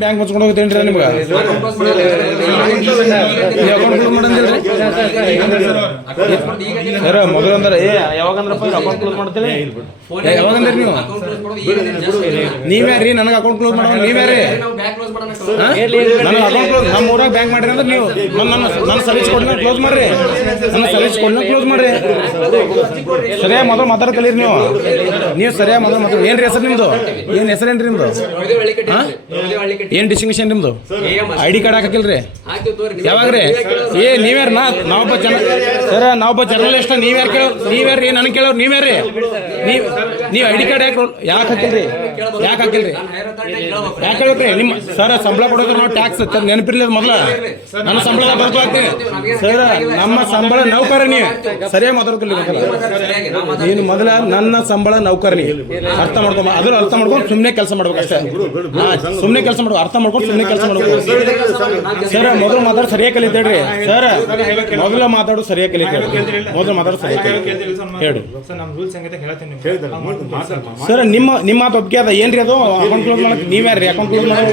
bank ಮುಚ್ಕೊಂಡು ಹೋಗ್ತೇನ್ರಿ ನಿಮ್ಗೆ sir ಮೊದಲು ಅಂದ್ರೆ ಯಾವಾಗಂದ್ರಪ್ಪ ಅಕೌಂಟ್ ಕ್ಲೋಸ್ ಮಾಡ್ತೀವಿ ಯಾವಾಗಂದ್ರಿ ನೀವು ನೀವ್ಯಾರೀ ನನಗೆ ಅಕೌಂಟ್ ಕ್ಲೋಸ್ ಮಾಡೋ ನೀವ್ಯಾರೀ ನನಗೆ ಅಕೌಂಟ್ ಕ್ಲೋಸ್ ನಮ್ಮ ಊರಾಗ ಬ್ಯಾಂಕ್ ಮಾಡ್ರಿ ಅಂದ್ರೆ ನೀವು ನನ್ನ ಸರ್ವಿಸ್ ಕೊಡ್ನ ಕ್ಲೋಸ್ ಮಾಡ್ರಿ ನನ್ನ ಸರ್ವಿಸ್ ಕೊಡ್ನ ಕ್ಲೋಸ್ ಮಾಡ್ರಿ ಸರಿಯಾಗಿ ಮೊದಲು ಮಾತಾಡ್ ಕಲೀರಿ ನೀವು ಸರಿಯಾಗಿ ಮೊದಲು ಮಾತಾಡ ಏನ್ರಿ ಹೆಸರು ನಿಮ್ದು ಏನ್ ಹೆಸರೇನ್ರಿ ನಿಮ್ದು ಏನ್ ಡಿಸ್ಟಿಂಕ್ಷನ್ ನಿಮ್ದು ID ಕಾರ್ಡ್ ಹಾಕಿಲ್ರಿ ಯಾವಾಗ್ರಿ ನೀವ್ಯಾರ ನಾವೊಬ್ಬ ಜನ ಸರ ನಾವೊಬ್ಬ ಜರ್ನಲಿಸ್ಟ್ ನೀವ್ಯಾರ್ರಿ ನನಗೆ ಕೇಳೋರು ನೀವ್ಯಾರ್ರಿ ನೀವು ID ಕಾರ್ಡ್ ಯಾಕೆ ಹಾಕಿಲ್ರಿ ಯಾಕೆ ಹೇಳ್ಬೇಕ್ರಿ ನಿಮ್ಮ ಸರ ಸಂಬಳ ಕೊಡೋದ್ರ ನಾವು ಟ್ಯಾಕ್ಸ್ ನೆನಪಿರ್ಲಿ ಮೊದಲ ನನ್ನ ಸಂಬಳ ಬರ್ತು ಹಾಕ್ತೀನಿ ಸರ ನಮ್ಮ ಸಂಬಳ ನೌಕರನಿ ಸರಿಯಾಗಿ ಮಾತಾಡ್ಕೊಳ್ಳಿ ನೀನು ಮೊದಲ ನನ್ನ ಸಂಬಳ ನೌಕರನಿ ಅರ್ಥ ಮಾಡ್ಕೊಂಬ ಅದ್ರ ಅರ್ಥ ಮಾಡ್ಕೊಂಡು ಸುಮ್ಮನೆ ಕೆಲಸ ಮಾಡ್ಬೇಕು ಅಷ್ಟೇ ಸುಮ್ಮನೆ ಕೆಲಸ ಮಾಡ್ಬೇಕು ಅರ್ಥ ಮಾಡ್ಕೊಂಡು ಸುಮ್ಮನೆ ಕೆಲಸ ಮಾಡ್ಬೇಕು ಸರ ಮೊದಲು ಮಾತಾಡೋ ಸರಿಯಾಗಿ ಕಲಿತೇಳ್ರಿ ಸರ ಮೊದಲ ಮಾತಾಡೋ ಸರಿಯಾಗಿ ಕಲಿತೇಳಿ ಮೊದಲು ಮಾತಾಡೋ ಸರಿಯಾಗಿ ಹೇಳಿ ಸರ್ ನಿಮ್ಮ ಮಾತು ಒಪ್ಪಿಗೆ ಅದ ಏನ್ರಿ ಅದು ಅಕೌಂಟ್ ಕ್ಲೋಸ್ ಮಾಡಕ್ ನೀವ್ಯಾರ್ರಿ ಅಕೌಂಟ್ ಕ್ಲೋಸ್ ಮಾಡೋದು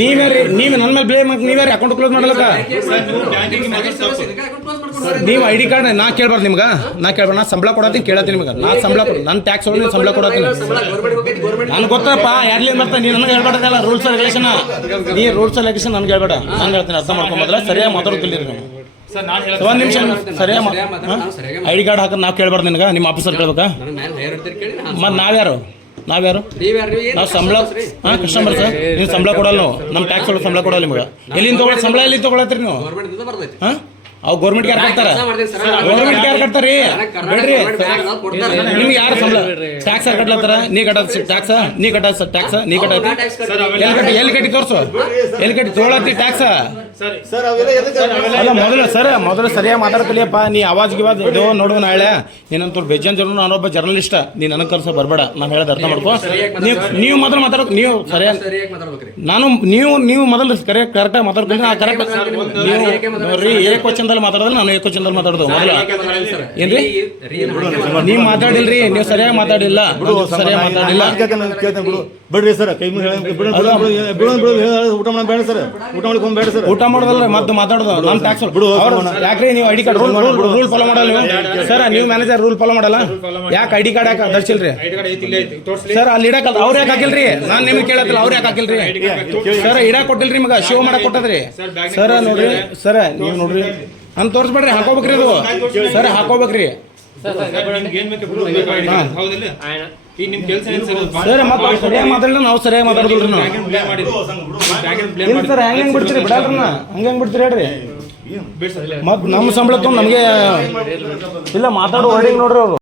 ನೀವ್ಯಾರ್ರಿ ನೀವು ನನ್ನ ಮೇಲೆ ಬ್ಲೇಮ್ ಹಾಕಿ ನೀವ್ಯಾರಿ ಅಕೌಂಟ್ ಕ್ಲೋಸ್ ಮಾಡಲಕ್ಕ ನೀವು ID ಕಾರ್ಡ್ ನಾ ಕೇಳ್ಬಾರ್ದು ನಿಮ್ಗೆ ನಾ ಕೇಳ್ಬಾರ್ದು ನಾ ಸಂಬಳ ಕೊಡತ್ತೀನಿ ಕೇಳತ್ತೀನಿ ನಿಮ್ಗೆ ನಾ ಸಂಬಳ ನನ್ನ ಟ್ಯಾಕ್ಸ್ ಹೊಡೆದು ಸಂಬಳ ಕೊಡತ್ತೀನಿ ನನ್ಗೆ ಗೊತ್ತಪ್ಪ ಯಾರ್ಲಿ ಬರ್ತಾ ನೀನು ನನಗೆ ಹೇಳ್ಬೇಡಲ್ಲ ರೂಲ್ಸ್ ರೆಗ್ಯುಲೇಷನ್ ನೀ ರೂಲ್ಸ್ ರೆಗ್ಯುಲೇಷನ್ ನನ್ಗೆ ಹೇಳ್ಬೇಡ ನಾನು ಹೇಳ್ತೀನಿ ಅರ್ಥ ಮಾಡ್ಕೊಂಬಂದ್ರೆ ಸರಿಯಾಗಿ ಮಾತಾಡೋದಿಲ್ಲ ನೀವು ಒಂದು ನಿಮಿಷ ಸರಿಯಾಗಿ ID ಕಾರ್ಡ್ ಹಾಕೋದು ನಾವು ಕೇಳ್ಬಾರ್ದು ನಿನಗೆ ನಿಮ್ಮ ಆಫೀಸರ್ ಕೇಳ್ಬೇಕಾ ಮತ್ತು ನಾವ್ಯಾರು ನಾವು ಸಂಬಳ ಕಸ್ಟಮರ್ ಸರ್ ನೀವು ಸಂಬಳ ಕೊಡಲ್ಲ ನಾವು ನಮ್ಮ ಟ್ಯಾಕ್ಸ್ ಒಳಗೆ ಸಂಬಳ ಕೊಡಲ್ಲ ನಿಮ್ಗೆ ಎಲ್ಲಿಂದ ತೊಗೊಳ ಸಂಬಳ ಎಲ್ಲಿ ತೊಗೊಳತ್ತೀರಿ ನೀವು ಹಾಂ ಅವು ಗೌರ್ಮೆಂಟ್ಗೆ ಯಾರು ಕಟ್ತಾರ ಗೌರ್ಮೆಂಟ್ಗೆ ಯಾರು ಕಟ್ತಾರೀ ಬೇಡ್ರಿ ನಿಮ್ಗೆ ಯಾರು ಸಂಬಳ ಟ್ಯಾಕ್ಸ್ ಯಾರು ಕಟ್ಲತ್ತಾರ ನೀ ಕಟ್ಟದ ಟ್ಯಾಕ್ಸ ನೀ ಕಟ್ಟದ ಟ್ಯಾಕ್ಸ ನೀ ಕಟ್ಟತಿ ಎಲ್ಲಿ ಕಟ್ಟಿ ತೋರ್ಸು ಎಲ್ಲಿ ಕಟ್ಟಿ ತೊಗೊಳತ್ತಿ ಟ್ಯಾಕ್ಸ ಅಲ್ಲ ಮೊದಲು ಸರಿಯಾಗಿ ಮಾತಾಡ್ಕಲಿಯಪ್ಪ ನೀ ಆವಾಜ್ ಗಿವಾಜ್ ಇದು ನೋಡುವ ನಾಳೆ ನೀನಂತ ಬೇಜಾನ್ ಜನ ನಾನೊಬ್ಬ ಜರ್ನಲಿಸ್ಟ್ ನೀ ನನಗೆ ಕರ್ಸ ಬರಬೇಡ ನಾನು ಹೇಳೋದು ಅರ್ಥ ಮಾಡ್ಕೋ ನೀವು ಮೊದಲು ಮಾತಾಡೋಕೆ ನೀವು ಸರಿಯಾಗಿ ನಾನು ನೀವು ಮೊದಲು ಕರೆಕ್ಟಾಗಿ ಮಾತಾಡ್ಕೊಂಡು ನಾ ಕರೆಕ್ಟ್ ನೀವು ನೋಡ್ರಿ ಏಕವಚನದಲ್ಲಿ ಮಾತಾಡೋದು ನಾನು ಏಕವಚನದಲ್ಲಿ ಮಾತಾಡೋದು ಮೊದಲು ಏನ್ರಿ ನೀವು ಮಾತಾಡಿಲ್ರಿ ನೀವು ಸರಿಯಾಗಿ ಮಾತಾಡಿಲ್ಲ ಸರಿಯಾಗಿ ಮಾತಾಡಿಲ್ಲ ಬಿಡ್ರಿ ಸರ್ ಕೈ ಊಟ ಬೇಡ ಸರ್ ಬೇಡ ಸರ್ ಊಟ ಮಾಡೋದಲ್ಲ ಮತ್ತೆ ಮಾತಾಡೋದು ನಮ್ಮ ಟ್ಯಾಕ್ಸ್ ಯಾಕ್ರಿ ನೀವು ID ಕಾರ್ಡ್ ರೂಲ್ ಫಾಲೋ ಮಾಡಲ್ಲ ನೀವು ಸರ್ ನೀವು ಮ್ಯಾನೇಜರ್ ರೂಲ್ ಫಾಲೋ ಮಾಡಲ್ಲ ಯಾಕೆ ID ಕಾರ್ಡ್ ಯಾಕೆ ಧರಿಸಿಲ್ರಿ ಸರ್ ಅಲ್ಲಿ ಇಡಕ್ ಅವ್ರು ಯಾಕೆ ಹಾಕಿಲ್ರಿ ನಾನು ನಿಮ್ಗೆ ಕೇಳತ್ತಿಲ್ಲ ಅವ್ರು ಯಾಕೆ ಹಾಕಿಲ್ರಿ ಸರ್ ಇಡಕ್ ಕೊಟ್ಟಿಲ್ರಿ ನಿಮ್ಗೆ ಶೋ ಮಾಡಕ್ ಕೊಟ್ಟದ್ರಿ ಸರ್ ನೋಡ್ರಿ ಸರ್ ನೀವು ನೋಡ್ರಿ ಅಂತ ತೋರಿಸ್ಬೇಡ್ರಿ ಹಾಕೋಬೇಕ್ರಿ ಅದು ಸರ್ ಹಾಕೋಬೇಕ್ರಿ ಸರ್ ಮತ್ತೆ ಸರಿಯಾಗಿ ಮಾತಾಡಿಲ್ಲ ನಾವು ಸರಿಯಾಗಿ ಮಾತಾಡೋದಿಲ್ರಿ ನಾವು ಸರ್ ಹೆಂಗೆ ಬಿಡ್ತೀರಿ ಬಿಡಲ್ರಿ ಹಂಗೆ ಬಿಡ್ತೀರಿ ಹೇಳ್ರಿ ಮತ್ತೆ ನಮ್ಮ ಸಂಬಳ ನಮಗೆ ಇಲ್ಲ ಮಾತಾಡೋ ವರ್ಡಿಂಗ್ ನೋಡ್ರಿ ಅವರು